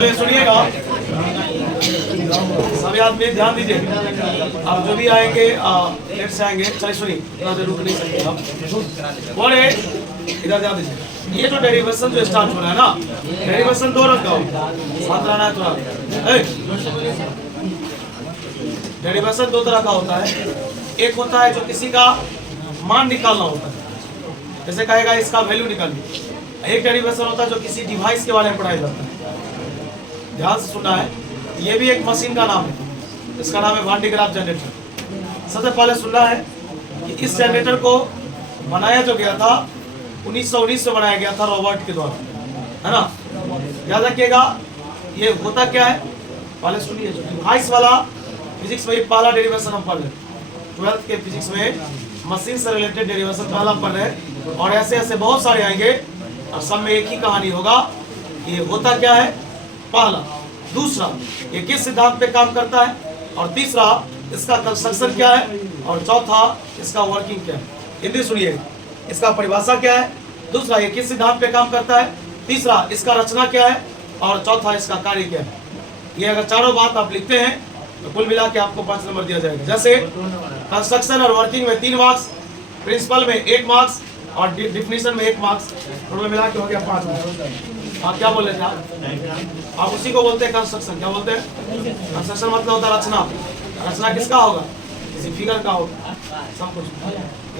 सुनिएगा सभी आदमी ध्यान दीजिए। अब जो भी आएंगे लेट से आएंगे, चलिए सुनिए, इतना देर रुक नहीं सकते हम। बोले इधर ध्यान दीजिए, ये जो डेरिवेशन जो स्टार्ट हो रहा है ना, डेरिवेशन दो रंग का होता है, साथ रहना है थोड़ा। डेरिवेशन दो तरह का होता है। एक होता है जो किसी का मान निकालना होता है, जैसे कहेगा इसका वैल्यू निकालिए। एक डेरिवेशन होता है जो किसी डिवाइस के बारे में पढ़ाया जाता है। ध्यान से सुनना है, ये भी एक मशीन का नाम है, इसका नाम है वान डी ग्राफ जनरेटर। सबसे पहले सुनना है कि इस जनरेटर को बनाया जो गया था 1919 में बनाया गया था रॉबर्ट के द्वारा, है ना। याद रखिएगा ये होता क्या है, पहले सुनिए। जो डिवाइस वाला फिजिक्स में पहला डेरिवेशन हम पढ़ रहे, 12th के फिजिक्स में मशीन से रिलेटेड डेरिवेशन पहला पढ़ रहे, और ऐसे ऐसे बहुत सारे आएंगे और सब में एक ही कहानी होगा। ये होता क्या है, पहला। दूसरा, ये किस सिद्धांत पे काम करता है, और तीसरा, इसका कंस्ट्रक्शन क्या है, और चौथा, इसका वर्किंग क्या है। हिंदी सुनिए, इसका परिभाषा क्या है, दूसरा ये किस सिद्धांत पे काम करता है, तीसरा इसका रचना क्या है, और चौथा इसका कार्य क्या है। ये अगर चारों बात आप लिखते हैं तो कुल मिला के आपको 5 नंबर दिया जाएगा। जैसे कंस्ट्रक्शन और वर्किंग में 3 मार्क्स, प्रिंसिपल में 1 मार्क्स, और डिफिनीशन में 1 मार्क्स, टोटल मिला के हो गया 5 मार्क्स। आप क्या बोल रहे थे आप उसी को बोलते हैं कंस्ट्रक्शन। क्या बोलते हैं कंस्ट्रक्शन, मतलब होता है रचना। रचना किसका होगा, किसी फिगर का होगा, सब कुछ।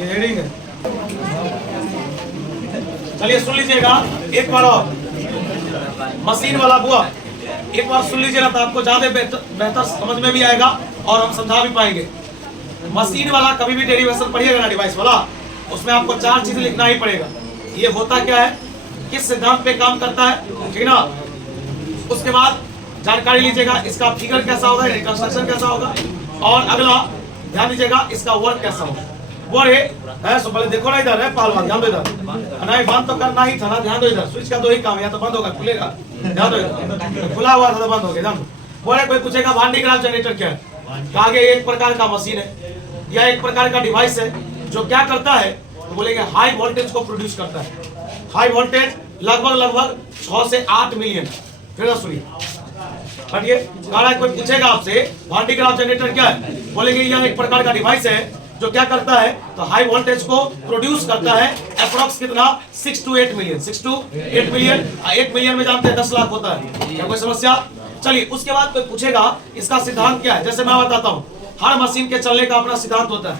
ये हेडिंग है। चलिए सुन लीजिएगा एक बार और, मशीन वाला बुआ एक बार सुन लीजिएगा तो आपको ज्यादा बेहतर समझ में भी आएगा और हम समझा भी पाएंगे। मशीन वाला कभी भी डेरिवेशन पढ़िएगा ना, डिवाइस वाला, उसमें आपको 4 चीजें लिखना ही पड़ेगा। ये होता क्या है, किस सिद्धांत पे काम करता है, ठीक ना। उसके बाद जानकारी लीजिएगा इसका फिगर कैसा होगा, कंस्ट्रक्शन कैसा होगा, और अगला ध्यान दीजिएगा इसका वर्क कैसा होगा। वो रे सो पहले देखो ना, इधर है पालवा, ध्यान दो इधर। नहीं बंद तो करना ही था ना, ध्यान दो इधर। स्विच का 2 ही काम, या तो बंद होगा खुलेगा, ध्यान दो इधर। खुला हुआ था तो बंद हो गया, ध्यान दो। बोले कोई पूछेगा वान डी ग्राफ जनरेटर क्या है, आगे एक प्रकार का मशीन है या एक प्रकार का डिवाइस है जो क्या करता है, तो बोलेंगे हाई वोल्टेज को प्रोड्यूस करता है। हाई वोल्टेज लगभग 6 से 8 मिलियन। फिर सुनिए, हटिए। कोई पूछेगा आपसे वान डी ग्राफ जनरेटर क्या है, बोलेंगे यह एक प्रकार का डिवाइस है जो क्या करता है, तो हाई वोल्टेज को प्रोड्यूस करता है। अप्रॉक्स कितना, 6 to 8 million. 6 to 8 million. 1 million में जानते हैं 10 लाख होता है। क्या कोई समस्या। चलिए उसके बाद कोई पूछेगा इसका सिद्धांत क्या है। जैसे मैं बताता हूँ, हर मशीन के चलने का अपना सिद्धांत होता है।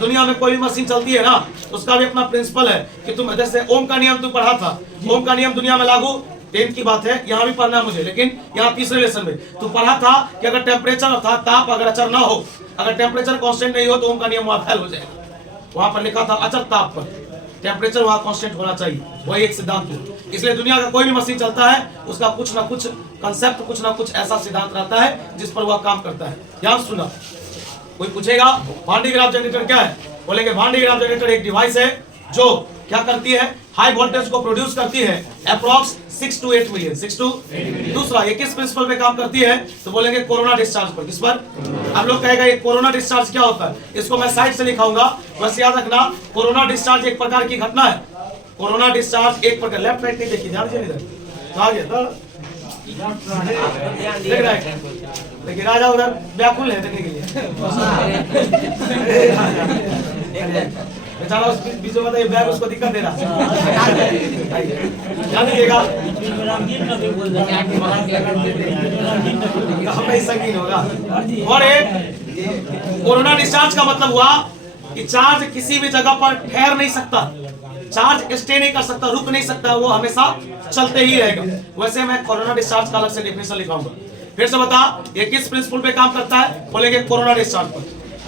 दुनिया में कोई भी मशीन चलती है ना, उसका भी अपना प्रिंसिपल है कि तुम, जैसे ओम का नियम तुम पढ़ा था, ओम का नियम दुनिया में लागू 10th की बात है, यहाँ भी पढ़ना है मुझे, लेकिन यहाँ तीसरे लेसन में तू पढ़ा था कि अगर टेम्परेचर अर्थात ताप अगर अचर ना हो, अगर टेम्परेचर कांस्टेंट नहीं हो तो ओम का नियम वहां फेल हो जाएगा। वहां पर लिखा था अचर ताप पर टेम्परेचर वहां कांस्टेंट होना चाहिए, वही एक सिद्धांत है। इसलिए दुनिया का कोई भी मशीन चलता है उसका कुछ ना कुछ कंसेप्ट, कुछ ना कुछ ऐसा सिद्धांत रहता है जिस पर वह काम करता है। ध्यान सुना। कोई पूछेगा वान डी ग्राफ जनरेटर क्या है, बोलेंगे वान डी ग्राफ जनरेटर एक डिवाइस है जो क्या करती है, हाई वोल्टेज को प्रोड्यूस करती है। Approx 6 to 8 million. 6 to। दूसरा, ये किस प्रिंसिपल पे काम करती है, तो बोलेंगे कोरोना डिस्चार्ज पर। किस पर, आप लोग कहेगा ये कोरोना डिस्चार्ज क्या होता है, इसको मैं साइड से लिखाऊंगा, बस याद रखना कोरोना डिस्चार्ज एक प्रकार की घटना है। कोरोना डिस्चार्ज एक प्रकार, लेफ्ट राइट नहीं देखिए, ध्यान से इधर आ गया लेकिन राजा उधर व्याकुल है देखने के लिए। बेचारा उस बीच में ये बैग उसको दिक्कत दे रहा है। ध्यान दीजिएगा, हमें संगीन होगा। और एक कोरोना डिस्चार्ज का मतलब हुआ कि चार्ज किसी भी जगह पर ठहर नहीं सकता, चार्ज स्टे नहीं कर सकता, रुक नहीं सकता, वो हमेशा चलते ही रहेगा। वैसे मैं कोरोना डिस्चार्ज का अलग से डेफिनेशन लिखाऊंगा। फिर से बता, ये किस प्रिंसिपल पे काम करता है, बोलेंगे कोरोना डिस्चार्ज पर।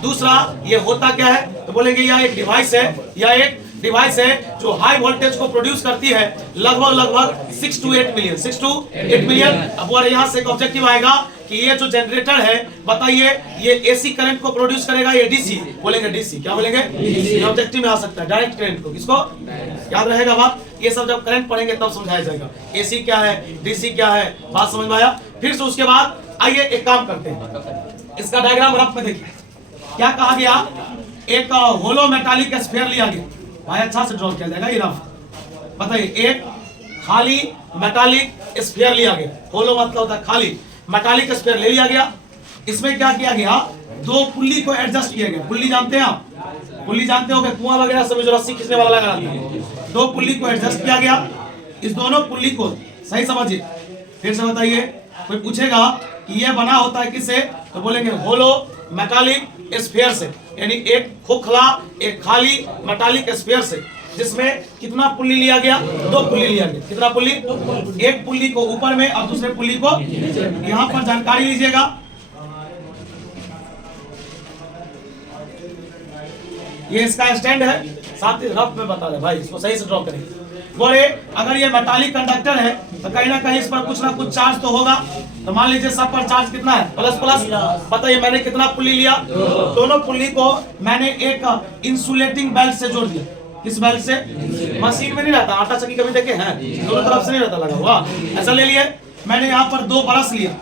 दूसरा, ये होता क्या है, तो बोलेंगे यह एक डिवाइस है, यह एक डिवाइस है जो हाई वोल्टेज को प्रोड्यूस करती है लगभग 6 to 8 मिलियन। 6 to 8 million. अब और यहाँ से एक ऑब्जेक्टिव आएगा कि ये जो जनरेटर है, बताइए ये एसी करंट को प्रोड्यूस करेगा या डीसी, बोलेंगे डीसी। क्या बोलेंगे, ये ऑब्जेक्टिव में आ सकता है, डायरेक्ट करंट को। किसको याद रहेगा बात, ये सब जब करंट पढ़ेंगे तब समझाया जाएगा, एसी क्या है, डीसी क्या है, बात समझ में आया। फिर से उसके बाद आइए एक काम करते हैं, इसका डायग्राम रफ में देखिए क्या कहा गया। एक होलो मेटालिक स्फीयर लिया गया, भाई अच्छा से ड्रॉ किया जाएगा ये रफ। बताइए, एक खाली मेटालिक स्फीयर लिया गया। होलो मतलब होता है खाली, मेटालिक स्फीयर ले लिया गया। इसमें क्या किया गया, दो पुल्ली को एडजस्ट किया गया। पुल्ली जानते हैं आप, पुल्ली जानते हो, कुआं वगैरह सब जो रस्सी खींचने वाला लगा रहता है, दो पुल्ली को एडजस्ट किया गया। इस दोनों पुल्ली को सही समझिए, फिर से बताइए। कोई पूछेगा कि यह बना होता है किससे, तो बोलेंगे होलो मेटालिक स्फीयर से, यानी एक खोखला एक खाली मेटालिक स्फीयर से, जिसमें कितना पुल्ली लिया गया, दो पुल्ली लिया गया। कितना पुल्ली, एक पुल्ली को ऊपर में और दूसरे पुल्ली को, यहां पर जानकारी लीजिएगा। ये इसका स्टैंड है, साथ ही रफ में बता दे भाई, इसको सही से ड्रॉ करेंगे। बोले अगर ये मेटालिक कंडक्टर है तो कहीं ना कहीं इस पर कुछ ना कुछ चार्ज तो होगा। तो मान लीजिए सब पर चार्ज कितना है, प्लस प्लस। बताइए मैंने कितना पुल्ली लिया, दोनों पुल्ली को मैंने एक इंसुलेटिंग बेल्ट से जोड़ दिया। किस बेल्ट से, मशीन में नहीं रहता, आटा चक्की कभी देखे हैं, दोनों तरफ से नहीं रहता लगा हुआ, ऐसा ले लिए। मैंने यहाँ पर दो ब्रश लिया,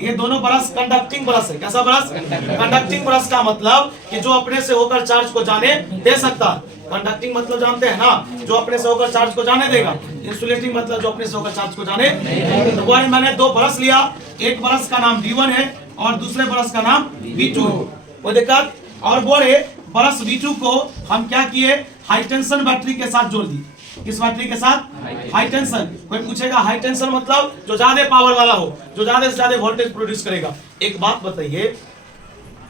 ये दोनों ब्रश कंडक्टिंग ब्रश है। कैसा ब्रश, कंडक्टिंग ब्रश का मतलब कि जो अपने से होकर चार्ज को जाने दे सकता है। कंडक्टिंग मतलब जानते हैं ना, जो अपने से होकर चार्ज को जाने देगा। इंसुलेटिंग मतलब जो अपने से होकर चार्ज को जाने। तो मैंने दो ब्रश लिया, एक ब्रश का नाम B1 है और दूसरे ब्रश का नाम B2 है। कोई दिक्कत, और बोले ब्रश B2 को हम क्या किए, हाई टेंशन बैटरी के साथ जोड़ दी। किस बैटरी के साथ, हाई टेंशन। कोई पूछेगा हाई टेंशन मतलब जो ज्यादा पावर वाला हो, जो ज्यादा से ज्यादा वोल्टेज प्रोड्यूस करेगा। एक बात बताइए,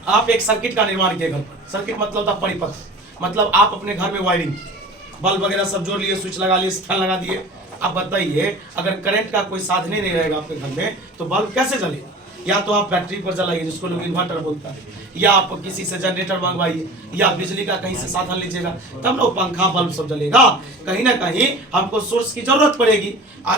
आप एक सर्किट का निर्माण किए घर पर, सर्किट मतलब था परिपथ, मतलब आप अपने घर में वायरिंग बल्ब वगैरह सब जोड़ लिए, स्विच लगा लिए, फैन लगा दिए। अब बताइए अगर करंट का कोई साधन ही नहीं रहेगा आपके घर में तो बल्ब कैसे जलेगा। या तो आप बैटरी पर जलाइए, जिसको लोग इन्वर्टर बोलता है, या आप किसी से जनरेटर मंगवाइए, या बिजली का कहीं से साधन लीजिएगा, तब ना पंखा बल्ब सब जलेगा। कहीं ना कहीं हमको सोर्स की जरूरत पड़ेगी।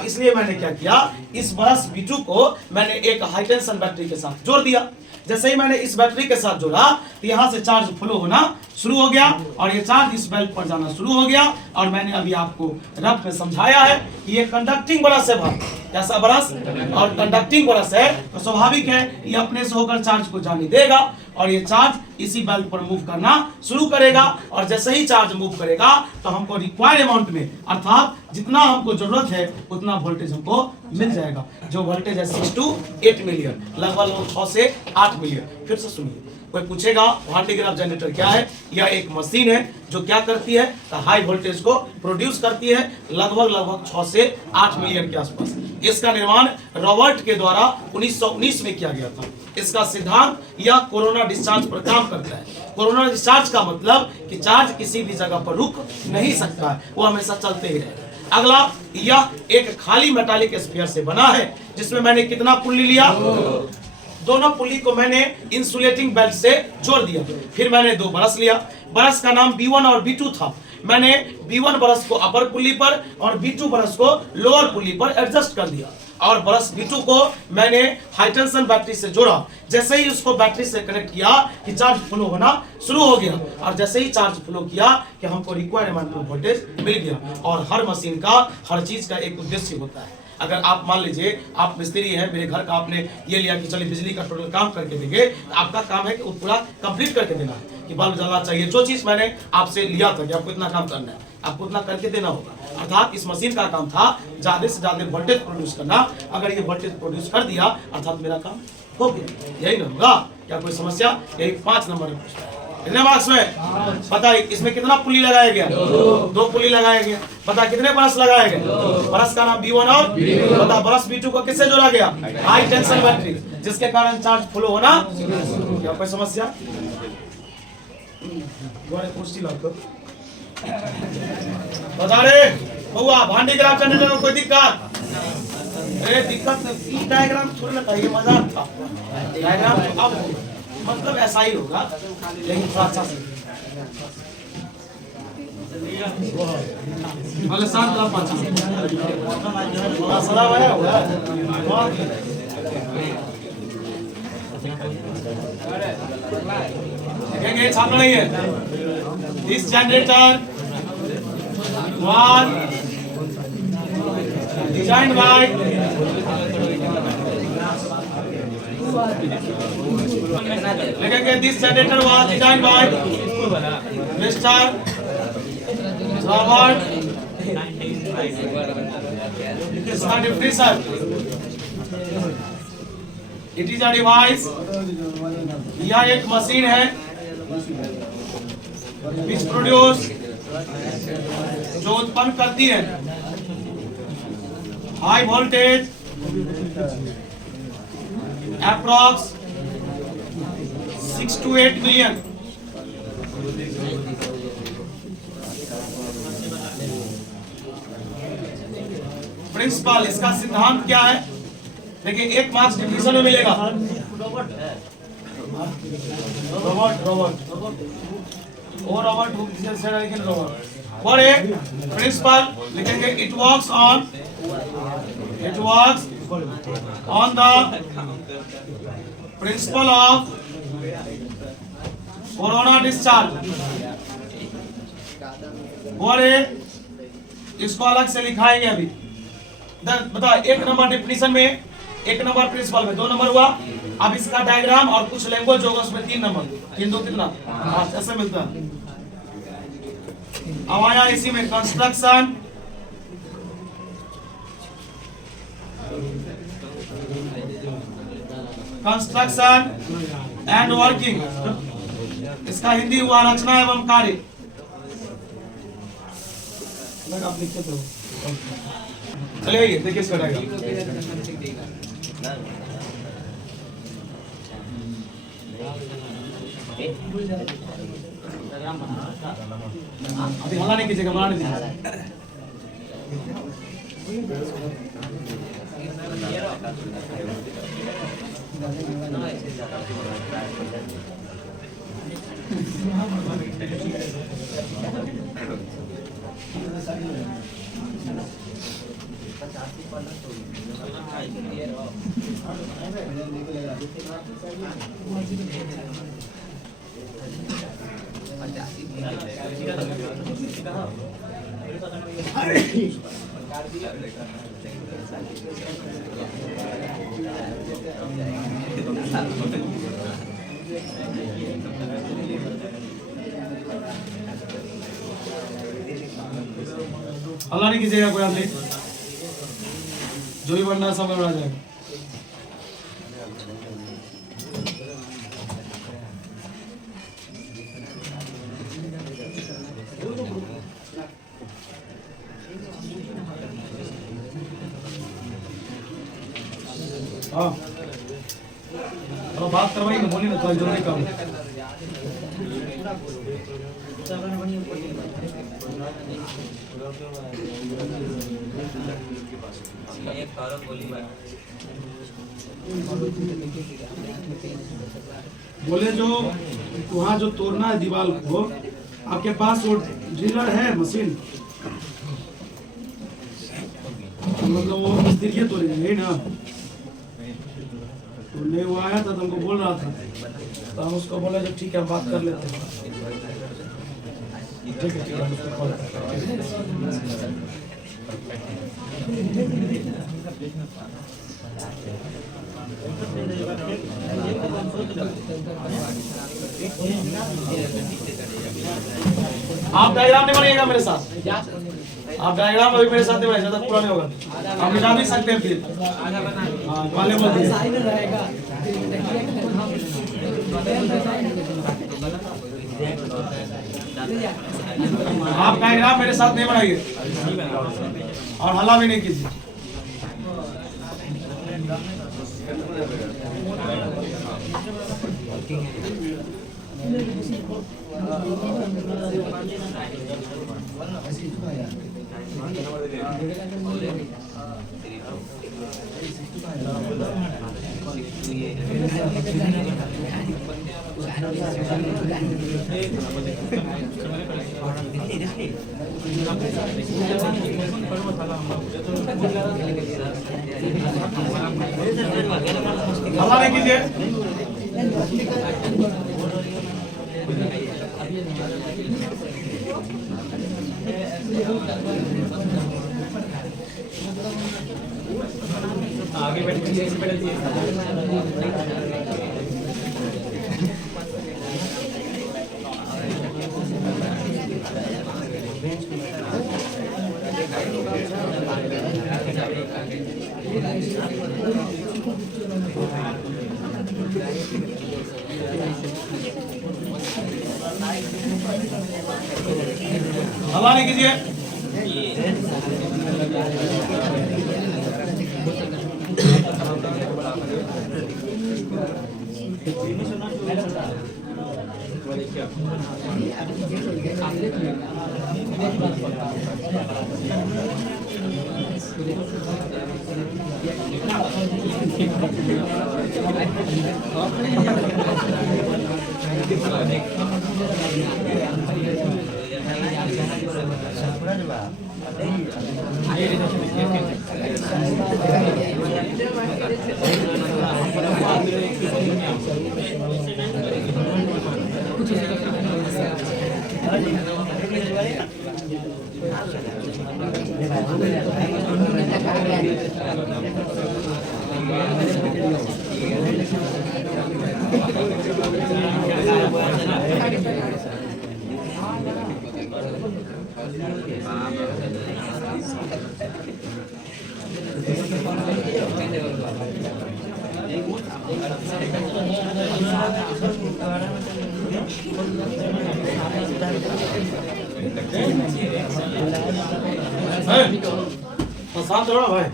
इसलिए मैंने क्या किया, इस ब्रश B2 को मैंने एक हाई टेंशन बैटरी के साथ जोड़ दिया। जैसे ही मैंने इस बैटरी के साथ जोड़ा तो यहाँ से चार्ज फ्लो होना शुरू हो गया और ये चार्ज इस बेल्ट पर जाना शुरू हो गया। और मैंने अभी आपको रफ में समझाया है कि ये कंडक्टिंग ब्रश है भाई, कैसा ब्रश, और कंडक्टिंग ब्रश है तो स्वाभाविक है ये अपने से होकर चार्ज को जाने देगा और ये चार्ज इसी बेल्ट पर मूव करना शुरू करेगा। और जैसे ही चार्ज मूव करेगा तो हमको रिक्वायर्ड अमाउंट में, अर्थात जितना हमको जरूरत है उतना वोल्टेज हमको मिल जाएगा। जो वोल्टेज है 6 to 8 मिलियन, लगभग 6 से 8 मिलियन। फिर से सुनिए, कोई पूछेगा वान डी ग्राफ जनरेटर क्या है, यह एक मशीन है जो क्या करती है, तो हाई वोल्टेज को प्रोड्यूस करती है लगभग 6 से 8 मिलियन के आसपास। इसका निर्माण रॉबर्ट के द्वारा 1919 में किया गया था। इसका सिद्धांत यह कोरोना डिस्चार्ज पर काम करता है। कोरोना डिस्चार्ज का मतलब कि चार्ज किसी भी जगह पर रुक नहीं सकता है, वो हमेशा चलते ही रहेगा। अगला, यह एक खाली मेटालिक स्फीयर से बना है जिसमें मैंने कितना पुल्ली लिया, दोनों पुल्ली को मैंने इंसुलेटिंग बेल्ट से जोड़ दिया। फिर मैंने दो ब्रश लिया, ब्रश का नाम B1 और B2 था। मैंने B1 ब्रश को अपर पुल्ली पर और B2 ब्रश को लोअर पुल्ली पर एडजस्ट कर दिया और ब्रश B2 को मैंने हाई टेंशन बैटरी से जोड़ा। जैसे ही उसको बैटरी से कनेक्ट किया कि चार्ज फ्लो होना शुरू हो गया और जैसे ही चार्ज फ्लो किया कि हमको रिक्वायर्ड अमाउंट में वोल्टेज मिल गया। और हर मशीन का, हर चीज का एक उद्देश्य होता है। अगर आप मान लीजिए आप मिस्त्री हैं, मेरे घर का आपने ये लिया कि चलिए बिजली का टोटल काम करके देंगे, तो आपका काम है कि वो पूरा कंप्लीट करके देना है कि बल्ब जलना चाहिए। जो चीज मैंने आपसे लिया था कि आपको इतना काम करना है, आपको उतना करके देना होगा। अर्थात इस मशीन का काम था ज्यादा से ज्यादा वोल्टेज प्रोड्यूस करना। अगर ये वोल्टेज प्रोड्यूस कर दिया अर्थात मेरा काम हो गया। यही ना होगा, क्या कोई समस्या। यही 5 नंबर में पूछता है। कितने मार्क्स में पता है, इसमें कितना पुल्ली लगाया गया, दो पुल्ली लगाया गया। पता कितने ब्रश लगाया गया, ब्रश का नाम B1 और पता ब्रश B2 को किससे जोड़ा गया, हाई टेंशन बैटरी, जिसके कारण चार्ज फ्लो होना। क्या कोई समस्या, बता रे बउआ, भांडी ग्राफ जनरेटर में कोई दिक्कत? अरे दिक्कत नहीं, डायग्राम छोड़ ना, ये मजाक था। डायग्राम अब मतलब ऐसा ही होगा, लेकिन थोड़ा अच्छा से अगले साथ तरफ अच्छा सलाम आया होगा। देखेंगे, छापना नहीं है। This generator was designed by लिखेंगे this generator was designed by Mr. Robert। इसका difference it is a device, यह एक मशीन है विच प्रोड्यूस, जो उत्पन्न करती है high voltage approx 6 to 8 million. Principle, इसका सिद्धांत क्या है? देखिए, एक मार्क्स डिफिनेशन में मिलेगा। रोबोट और रोबोट लेकिन रोबोट और एक प्रिंसिपल लिखेंगे, it works on the principle of corona discharge. और इसको अलग से लिखाएंगे अभी। बताओ, एक नंबर डिफिनेशन में, एक नंबर प्रिंसिपल में, 2 नंबर हुआ। अब इसका डायग्राम और कुछ लैंग्वेज होगा उसमें 3 नंबर, 3 2 कितना, 5 ऐसे मिलता है। अब आया इसी में कंस्ट्रक्शन, एंड वर्किंग। इसका हिंदी हुआ रचना एवं कार्य। आप लिखते तो चलिए, देखिए इसका डायग्राम। अभी हल्ला नहीं कीजिएगा, बनाने दीजिए। हल्ला नहीं कीजिएगा कोई आदमी, जो भी बनना सब बना जाएगा। हाँ, बात करवाइए, बोलिए ना, थोड़ा जल्दी काम। बोले जो वहाँ जो तोड़ना है दीवार को, आपके पास वो ड्रिलर है मशीन, मतलब वो मिस्त्री तोड़ेंगे ना। तो नहीं, वो आया था तो हमको बोल रहा था, तो हम उसको बोला जो ठीक है, बात कर लेते हैं। ठीक है, ठीक आप डायग्राम नहीं बनाइएगा मेरे साथ, आप डायग्राम अभी मेरे साथ नहीं बनाइए, ज्यादा पूरा नहीं होगा। आप मिटा भी सकते हैं फिर। हाँ, वाले बोलते आप डायग्राम मेरे साथ नहीं बनाइए और हल्ला भी नहीं कीजिए। हल्ला नहीं कीजिए। आगे बैठिए। हवा नहीं कीजिए। तो शांत हो भाई।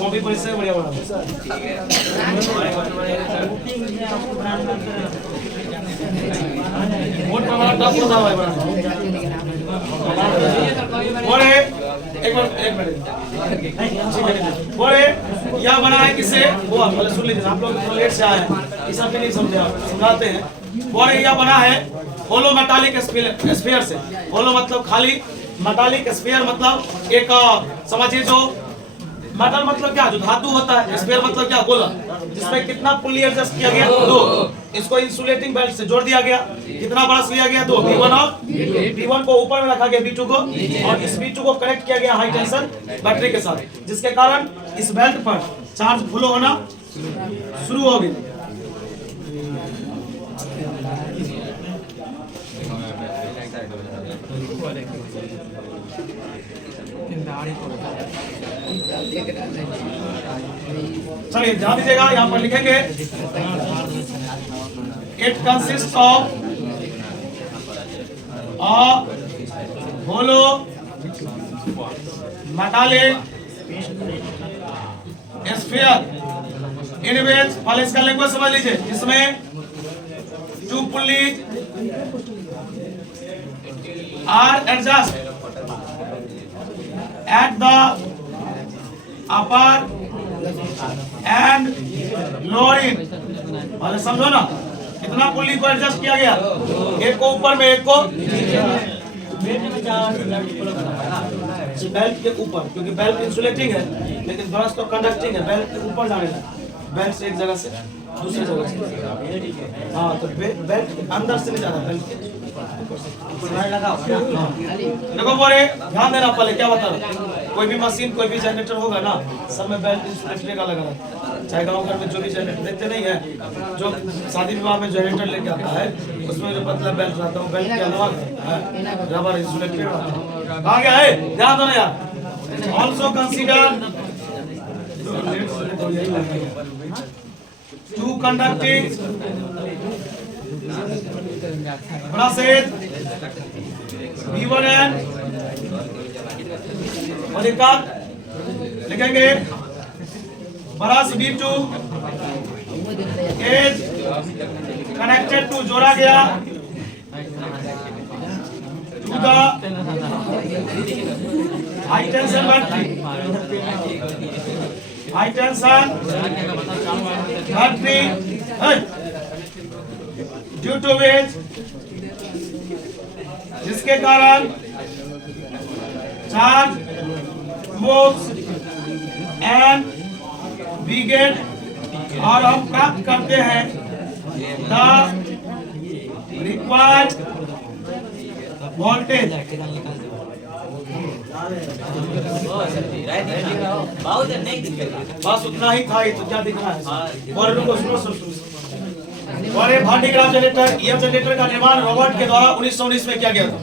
कॉपी पर इससे बढ़िया बना वोट प्रमाण टफ होता है बना बोले एक मिनट बोले यह बना है किससे वो पहले सुन लीजिए आप लोग तो लेट से आए हैं ये सब भी नहीं समझे आप समझाते हैं बोले यह बना है होलो मेटालिक स्फीयर से होलो मतलब खाली मेटालिक स्फीयर मतलब एक समझिए जो मेटल मतलब क्या जो धातु होता है स्फीयर मतलब क्या गोला जिसमें कितना पुल्ली एडजस्ट किया गया 2 इसको इंसुलेटिंग बेल्ट से जोड़ दिया गया कितना ब्रश लिया गया 2 B1 और B1 को ऊपर में रखा गया B2 को और इस B2 को कनेक्ट किया गया हाई टेंशन बैटरी के साथ जिसके कारण इस बेल्ट पर चार्ज फ्लो होना शुरू हो गई। चलिए ध्यान दीजिएगा यहाँ पर लिखेंगे it consist of a hollow metallic sphere in which पहले इसका लैंग्वेज समझ लीजिए इसमें 2 pulleys are adjust at the upper and lower end वाले समझो ना कितना पुल्ली को एडजस्ट किया गया एक को ऊपर में एक को बेल्ट के ऊपर क्योंकि बेल्ट इंसुलेटिंग है लेकिन ब्रश तो कंडक्टिंग है बेल्ट के ऊपर जाने लगा बेल्ट से एक जगह से दूसरी जगह से हाँ तो बेल्ट अंदर से नहीं जाना बेल्ट देखो बोले ध्यान देना पहले क्या बता रहा कोई भी मशीन कोई भी जनरेटर होगा ना सब में बेल्ट इंसुलेटर का लगा रहता है चाहे गाँव घर में जो भी जनरेटर देखते नहीं है जो शादी विवाह में जनरेटर लेके आता है उसमें जो पतला बेल्ट रहता है बेल्ट के अलावा रबर इंसुलेटर कहा गया है ध्यान दो ना यार ऑल्सो कंसीडर टू कंडक्टिंग बड़ा सेट B1 and और एक लिखेंगे बरस B2 is connected to जोड़ा गया to the high tension battery due to which जिसके कारण charge moves and we get और हम प्राप्त करते हैं the required voltage। बस उतना ही था, ये तो क्या दिख रहा है। और रुको सुनो। और ये भांडीग्राफ जनरेटर, यह जनरेटर का निर्माण रॉबर्ट के द्वारा 1919 में किया गया था।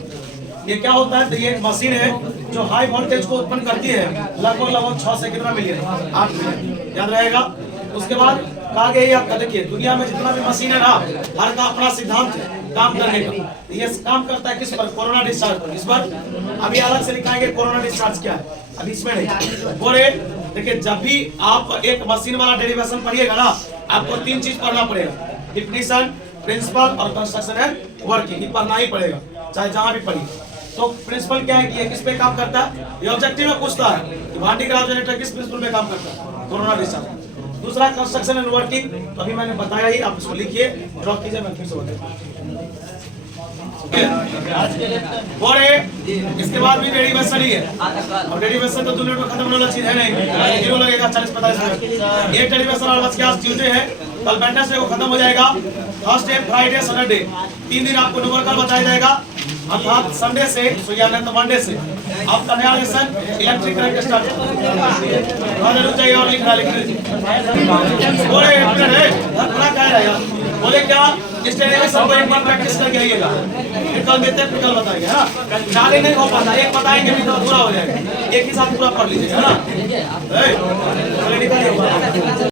ये क्या होता है, तो ये एक मशीन है जो हाई वोल्टेज को उत्पन्न करती है, लगभग 6 से कितना मिलियन 8 मिलियन याद रहेगा। उसके बाद कहा गया आपका, देखिए दुनिया में जितना भी मशीन है ना, हर का अपना सिद्धांत है काम करने का। ये काम करता है किस पर, कोरोना डिस्चार्ज पर। इस पर अभी अलग से लिखाएंगे कोरोना डिस्चार्ज क्या है, अभी इसमें नहीं। बोले देखिए, जब भी आप एक मशीन वाला डेरिवेशन पढ़िएगा ना, आपको 3 चीज पढ़ना पड़ेगा, डिफिनीशन, प्रिंसिपल और कंस्ट्रक्शन एंड वर्किंग। ये पढ़ना ही पड़ेगा चाहे जहां भी पढ़िए। तो प्रिंसिपल क्या है कि ये किस पे काम करता है, ये ऑब्जेक्टिव में पूछता है कि भांडीग्राफ जनरेटर किस प्रिंसिपल पे काम करता है, कोरोना डिस्चार्ज। दूसरा कंस्ट्रक्शन एंड वर्किंग, तो अभी मैंने बताया ही, आप इसको लिखिए, ड्रॉ कीजिए, मैं फिर से बताऊंगा। और इसके बाद भी डेरिवेशन ही है, और डेरिवेशन तो 2 मिनट में खत्म होने वाला चीज है नहीं, जीरो लगेगा 40-45 मिनट। ये डेरिवेशन और बच के आज ट्यूसडे है, कल वेडनेसडे को खत्म हो जाएगा। थर्सडे, फ्राइडे, सैटरडे 3 दिन आपको न्यूमेरिकल बताया जाएगा, अर्थात संडे से तो मंडे से आपका नया लेसन इलेक्ट्रिक करंट स्टार्ट चाहिए। और लिख रहा बोले क्या, इस डेरिवेशन को एक बार प्रैक्टिस करके आइएगा, फिर कल देते हैं, फिर कल बताएंगे, है ना। 4 नहीं हो पाता, एक बताएंगे भी तो पूरा हो जाएगा, एक ही साथ पूरा पढ़ लीजिए, है ना।